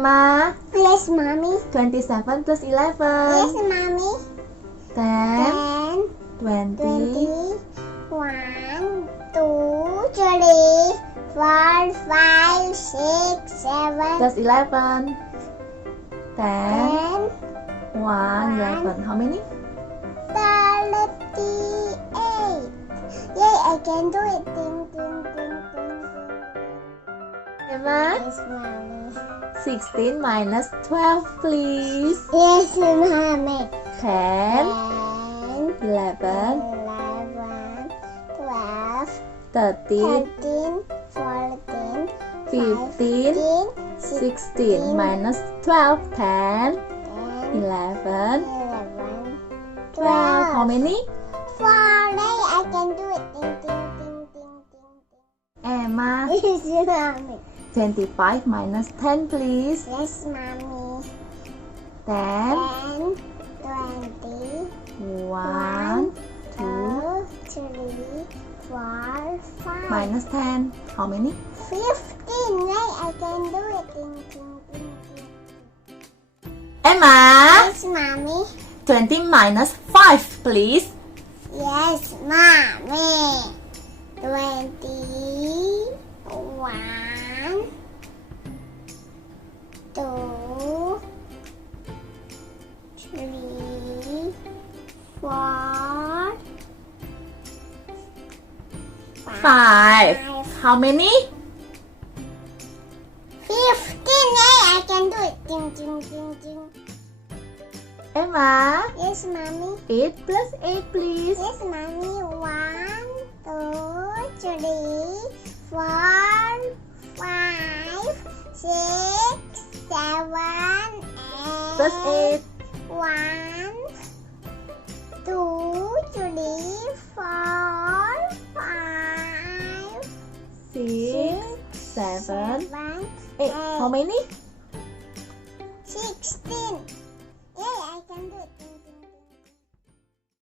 Emma? Yes, mommy. 27 plus 11. Yes, mommy. 10, 10, 20, 1, 2, 3, 4, 5, 6, 7, plus 11. 10, 10, 1, 11. How many? 38. Yay, I can do it. Ding, ding, ding, ding, ding. Emma? Yes, mommy. 16 minus 12, please. Yes, mommy. 10, 10, 11, 11, 12, 13, 13, 14, 15, 16 minus 12. 10, 11, 12. How many? 4. I can do it. Ding, ding, ding, ding, ding, Emma? ding. Yes, mommy. 25 minus 10, please. Yes, mommy. 10, 10, 20, 1, 2, 2, 3, 4, 5. minus 10. How many? 15. Right? I can do it. Ding, ding, ding, ding. Emma? Yes, mommy. 20 minus 5, please. Yes, mommy. 21, 2, 3, 4, 5. How many? 15. Hey, I can do it. Ding, ding, ding, ding. Emma? Yes, mommy. 8 plus 8, please. Yes, mommy. 1, 2, 3, 4, 5, 6, 7, 8. Plus 8. 1, 2, 3, 4, 5, 6, 7, 8. How many?